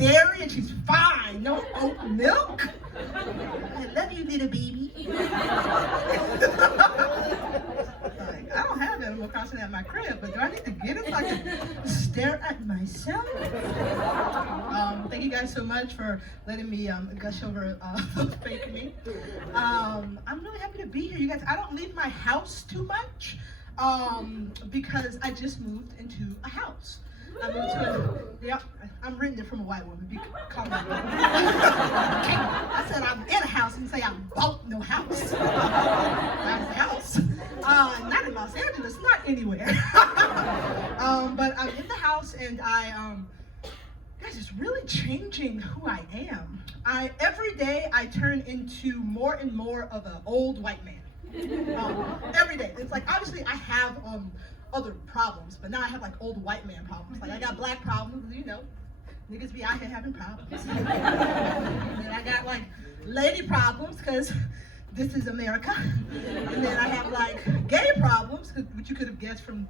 dairy and she's fine. No oat milk. I love you, little baby. Like, I don't have Animal Crossing at my crib, but do I need to get it so I can stare at myself? Thank you guys so much for letting me gush over fake me. I'm really happy to be here, you guys. I don't leave my house too much because I just moved into a house. I moved to I'm renting it from a white woman. Call me. I said I'm in a house and say I bought no house. Not a house. Not in Los Angeles, not anywhere. But I'm in the house and guys, it's really changing who I am. Every day I turn into more and more of an old white man. Every day. It's like, obviously I have other problems, but now I have like old white man problems. Like I got black problems, you know, niggas be out here having problems. And then I got like lady problems, because this is America. And then I have like gay problems, which you could have guessed from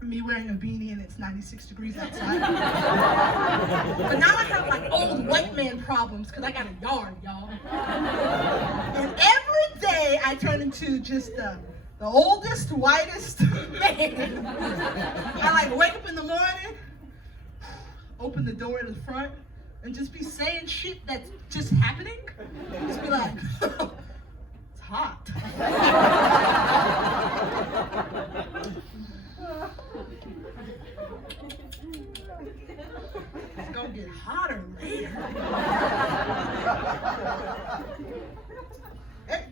me wearing a beanie and it's 96 degrees outside. But now I have like old white man problems because I got a yard, y'all. And every day I turn into just the oldest, whitest man. I like wake up in the morning, open the door to the front, and just be saying shit that's just happening. Just be like, it's hot. It's gonna get hotter later. Hey.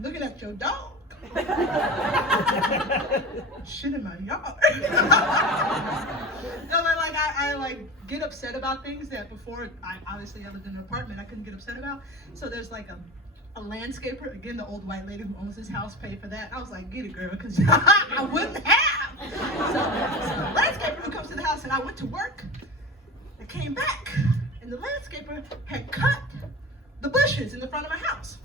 Looking at your dog. Shit in my yard. No, but like I like get upset about things that before I lived in an apartment I couldn't get upset about. So there's like a landscaper, again the old white lady who owns this house paid for that. I was like, get it, girl, because I wouldn't have. So the landscaper who comes to the house, and I went to work, I came back, and the landscaper had cut the bushes in the front of my house.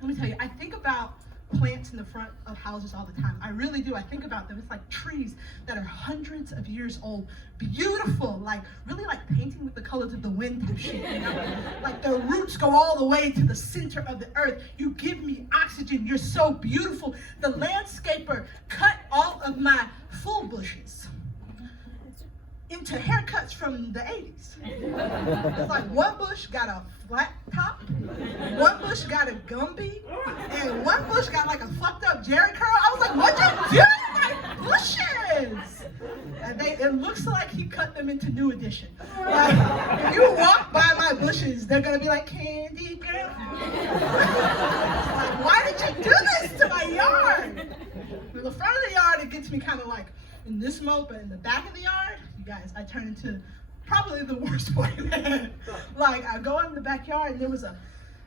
Let me tell you, I think about plants in the front of houses all the time. I really do. I think about them. It's like trees that are hundreds of years old, beautiful, like really like painting with the colors of the wind type shit, you know? Like their roots go all the way to the center of the earth. You give me oxygen. You're so beautiful. The landscaper cut all of my full bushes into haircuts from the 80s. It's like one bush got a flat top, one bush got a Gumby, and one bush got like a fucked up Jerry curl. I was like, what'd you do to my bushes? And it looks like he cut them into New Edition. Like, if you walk by my bushes, they're gonna be like, Candy girl. Like, why did you do this to my yard? In the front of the yard, it gets me kind of like in this mode, but in the back of the yard, you guys, I turn into probably the worst white man. Like, I go in the backyard and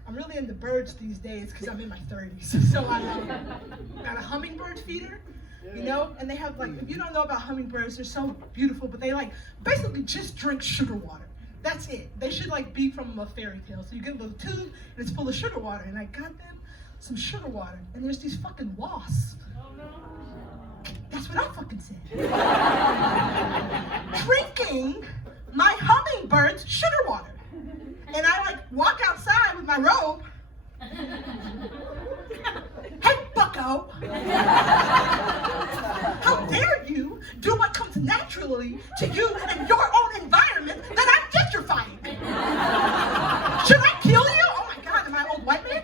I'm really into birds these days because I'm in my 30s. So I got a hummingbird feeder, you know, and they have like, if you don't know about hummingbirds, they're so beautiful, but they like basically just drink sugar water. That's it. They should like be from a fairy tale. So you get a little tube and it's full of sugar water, and I got them some sugar water, and there's these fucking wasps. That's what I fucking said. Drinking my hummingbird's sugar water. And I like walk outside with my robe. Hey, bucko. How dare you do what comes naturally to you and your own environment that I'm gentrifying? Should I kill you? Oh my God, am I an old white man?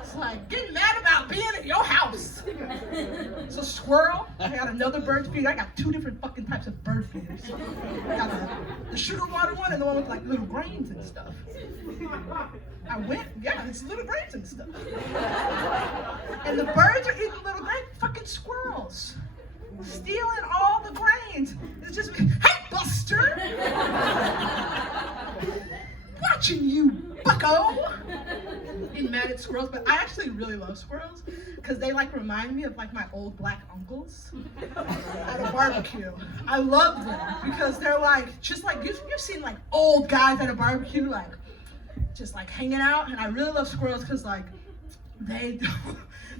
It's like getting mad about being at your house. So squirrel, I got another bird feeder. I got two different fucking types of bird feeders. I got the sugar water one and the one with like little grains and stuff. I went, yeah, it's little grains and stuff. And the birds are eating little grains, fucking squirrels. Stealing all the grains. It's just, hey Buster! Watching you, bucko! Getting mad at squirrels, but I actually really love squirrels because they like remind me of like my old black uncles at a barbecue. I love them because they're like, just like, you've seen like old guys at a barbecue, like, just like hanging out, and I really love squirrels because like, they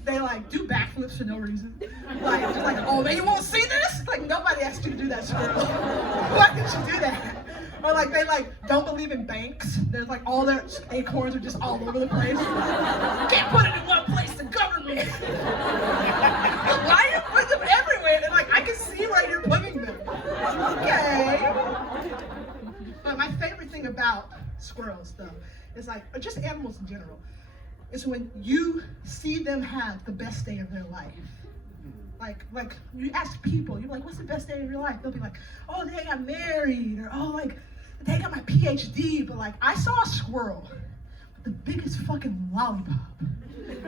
like do backflips for no reason. Like, just like, oh man, you won't see this? Like, nobody asked you to do that, squirrel. Why did you do that? Or like, they like don't believe in banks. There's like all their acorns are just all over the place. You can't put it in one place to govern me. Why are you putting them everywhere? And like, I can see where you're putting them. Okay. But my favorite thing about squirrels, though, is like, or just animals in general, is when you see them have the best day of their life. Like you ask people, you're like, what's the best day of your life? They'll be like, oh, they got married, or oh, like, they got my PhD. But like, I saw a squirrel with the biggest fucking lollipop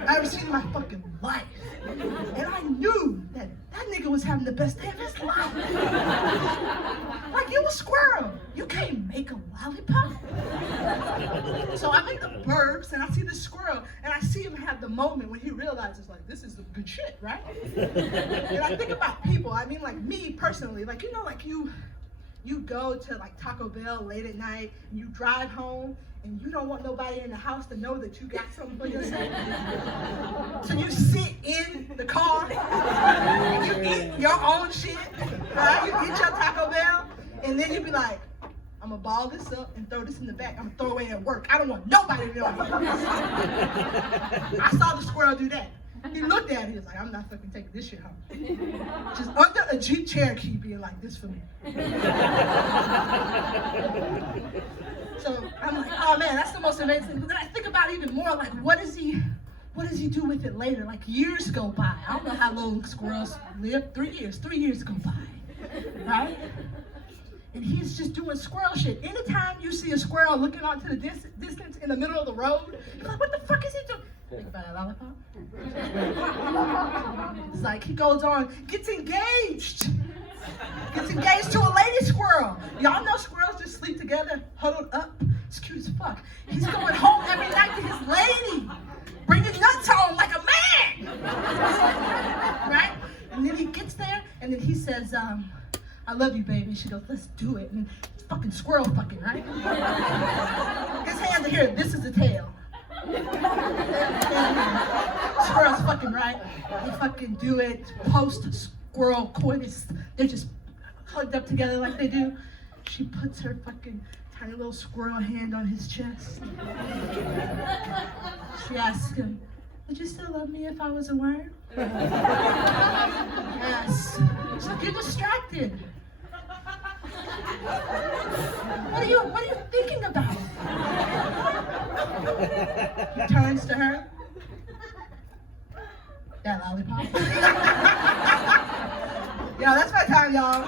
I ever seen in my fucking life. And I knew that nigga was having the best day of his life. Like, you a squirrel. You can't make a lollipop. So I'm in the burbs and I see the squirrel and I see him have the moment when he realizes, like, this is the good shit, right? And I think about people, I mean, like me personally, like, you know, like you go to like Taco Bell late at night and you drive home and you don't want nobody in the house to know that you got something for yourself. So you sit in the car and you eat your own shit, right? You eat your Taco Bell and then you be like, I'm gonna ball this up and throw this in the back. I'm gonna throw away at work. I don't want nobody to know. I saw the squirrel do that. He looked at it, he was like, I'm not fucking taking this shit home. Just under a Jeep Cherokee being like, this for me. So I'm like, oh man, that's the most amazing thing. But then I think about it even more, like, what does he do with it later? Like, years go by. I don't know how long squirrels live. 3 years. 3 years go by, right? And he's just doing squirrel shit. Anytime you see a squirrel looking out to the distance in the middle of the road, you're like, what the fuck is he doing? Think about that lollipop. It's like, he goes on, gets engaged to a lady squirrel. Y'all know squirrels just sleep together, huddled up. It's cute as fuck. He's going home every night to his lady, bringing nuts home like a man. Right? And then he gets there, and then he says, I love you, baby. She goes, let's do it. And it's fucking squirrel fucking, right? His hands are here. This is the tail. Squirrels fucking, right? They fucking do it post squirrel coitus. They're just hugged up together like they do. She puts her fucking tiny little squirrel hand on his chest. She asks him, would you still love me if I was a worm? Yes. She's like, you're distracted. What are you thinking about? He turns to her. That lollipop. Yeah, that's my time, y'all.